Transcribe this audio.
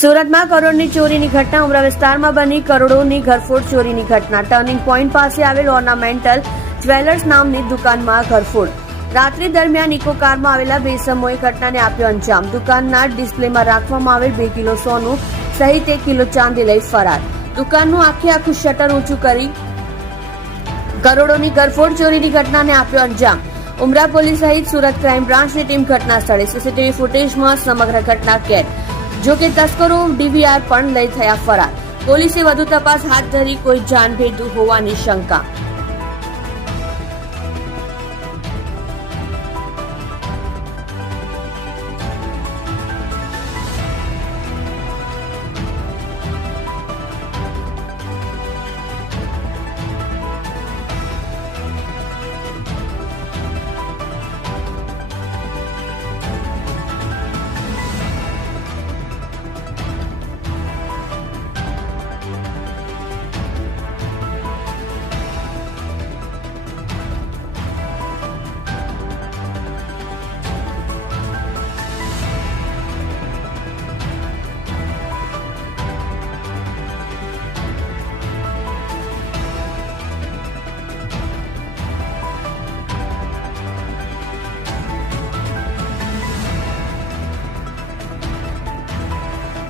સુરતમાં કરોડની ચોરીની ઘટના ઉમરા વિસ્તારમાં બની. કરોડોની ઘરફોડ ચોરીની ઘટના. ટર્નિંગ પોઈન્ટ પાસે આવેલ ઓર્નામેન્ટલ જ્વેલર્સ નામની દુકાનમાં ઘરફોડ. રાત્રિ દરમિયાન ઇકો કારમાં આવેલા બે ઇસમોએ ઘટનાને આપ્યો અંજામ. દુકાનના ડિસ્પ્લેમાં રાખવામાં આવેલ 2 કિલો સોનું સહિત 1 કિલો ચાંદી લઈ ફરાર. દુકાનનું આખું શટર ઊંચું કરી કરોડોની ઘરફોડ ચોરીની ઘટનાને આપ્યો અંજામ. ઉમરા પોલીસ સહિત સુરત ક્રાઇમ બ્રાન્ચની ટીમ ઘટના સ્થળે. સીસીટીવી ફૂટેજમાં સમગ્ર ઘટના કેદ. જો કે તસ્કરો ડીવીઆર પણ લઈ થયા ફરાર. પોલીસે વધુ તપાસ હાથ ધરી. કોઈ જાનભેદુ હોવાની શંકા.